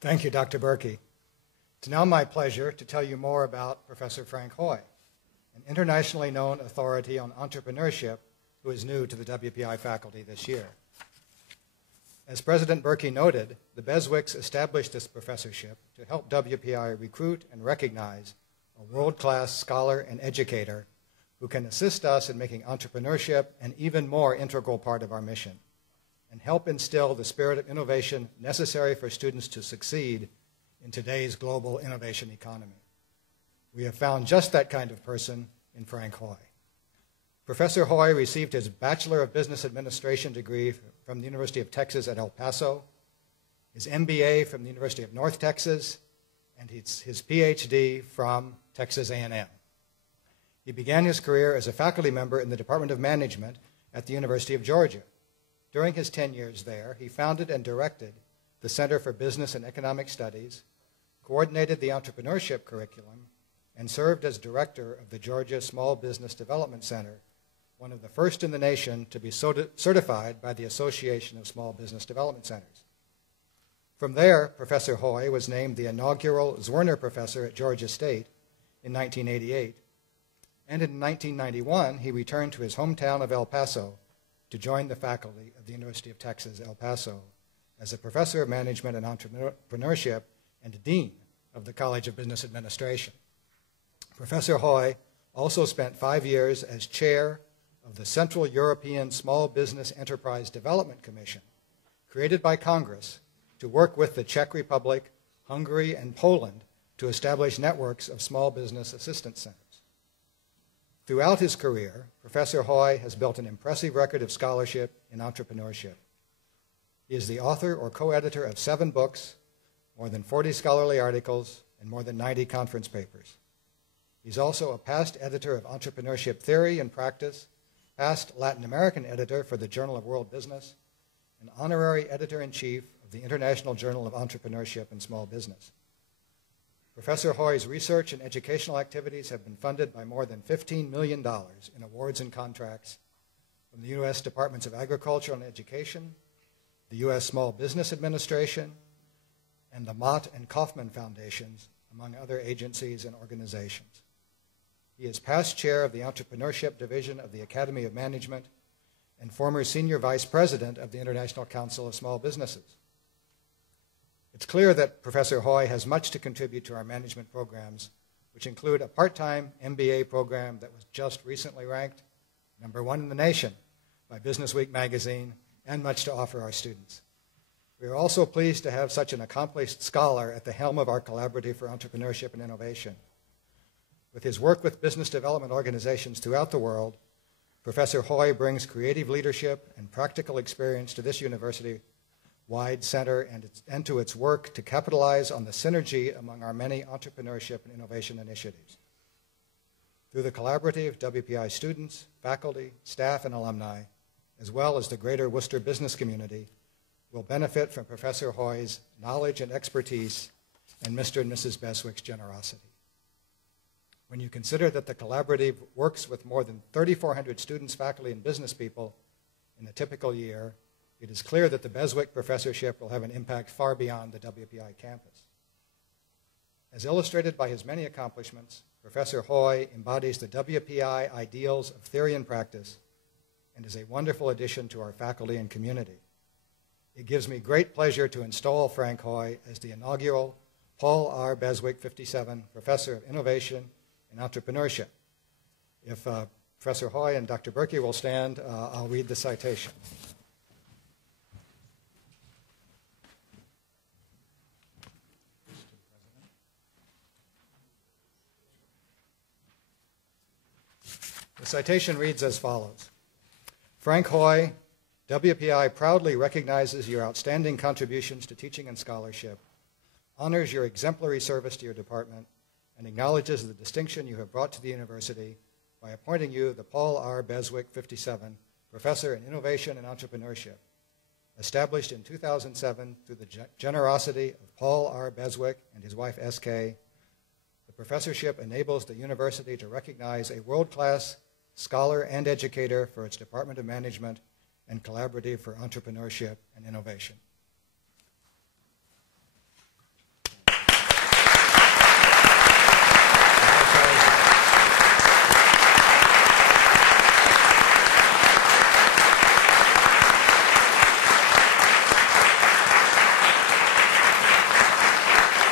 Thank you, Dr. Berkey. It's now my pleasure to tell you more about Professor Frank Hoy, an internationally known authority on entrepreneurship who is new to the WPI faculty this year. As President Berkey noted, the Beswicks established this professorship to help WPI recruit and recognize a world-class scholar and educator who can assist us in making entrepreneurship an even more integral part of our mission and help instill the spirit of innovation necessary for students to succeed in today's global innovation economy. We have found just that kind of person in Frank Hoy. Professor Hoy received his Bachelor of Business Administration degree from the University of Texas at El Paso, his MBA from the University of North Texas, and his PhD from Texas A&M. He began his career as a faculty member in the Department of Management at the University of Georgia. During his 10 years there, he founded and directed the Center for Business and Economic Studies, coordinated the entrepreneurship curriculum, and served as director of the Georgia Small Business Development Center, one of the first in the nation to be certified by the Association of Small Business Development Centers. From there, Professor Hoy was named the inaugural Zwerner Professor at Georgia State in 1988, and in 1991 he returned to his hometown of El Paso to join the faculty of the University of Texas, El Paso, as a professor of management and entrepreneurship and dean of the College of Business Administration. Professor Hoy also spent 5 years as chair of the Central European Small Business Enterprise Development Commission, created by Congress to work with the Czech Republic, Hungary, and Poland to establish networks of small business assistance centers. Throughout his career, Professor Hoy has built an impressive record of scholarship in entrepreneurship. He is the author or co-editor of 7 books, more than 40 scholarly articles, and more than 90 conference papers. He's also a past editor of Entrepreneurship Theory and Practice, past Latin American editor for the Journal of World Business, and honorary editor-in-chief of the International Journal of Entrepreneurship and Small Business. Professor Hoy's research and educational activities have been funded by more than $15 million in awards and contracts from the U.S. Departments of Agriculture and Education, the U.S. Small Business Administration, and the Mott and Kaufman Foundations, among other agencies and organizations. He is past chair of the Entrepreneurship Division of the Academy of Management and former senior vice president of the International Council of Small Businesses. It's clear that Professor Hoy has much to contribute to our management programs, which include a part-time MBA program that was just recently ranked #1 in the nation by Businessweek magazine, and much to offer our students. We are also pleased to have such an accomplished scholar at the helm of our Collaborative for Entrepreneurship and Innovation. With his work with business development organizations throughout the world, Professor Hoy brings creative leadership and practical experience to this university-wide center and to its work to capitalize on the synergy among our many entrepreneurship and innovation initiatives. Through the Collaborative, WPI students, faculty, staff, and alumni, as well as the greater Worcester business community, will benefit from Professor Hoy's knowledge and expertise and Mr. and Mrs. Beswick's generosity. When you consider that the Collaborative works with more than 3,400 students, faculty, and business people in a typical year, it is clear that the Beswick Professorship will have an impact far beyond the WPI campus. As illustrated by his many accomplishments, Professor Hoy embodies the WPI ideals of theory and practice and is a wonderful addition to our faculty and community. It gives me great pleasure to install Frank Hoy as the inaugural Paul R. Beswick 57 Professor of Innovation and Entrepreneurship. If Professor Hoy and Dr. Berkey will stand, I'll read the citation. The citation reads as follows. Frank Hoy, WPI proudly recognizes your outstanding contributions to teaching and scholarship, honors your exemplary service to your department, and acknowledges the distinction you have brought to the university by appointing you the Paul R. Beswick 57 Professor in Innovation and Entrepreneurship. Established in 2007 through the generosity of Paul R. Beswick and his wife S.K., the professorship enables the university to recognize a world-class scholar and educator for its Department of Management and Collaborative for Entrepreneurship and Innovation.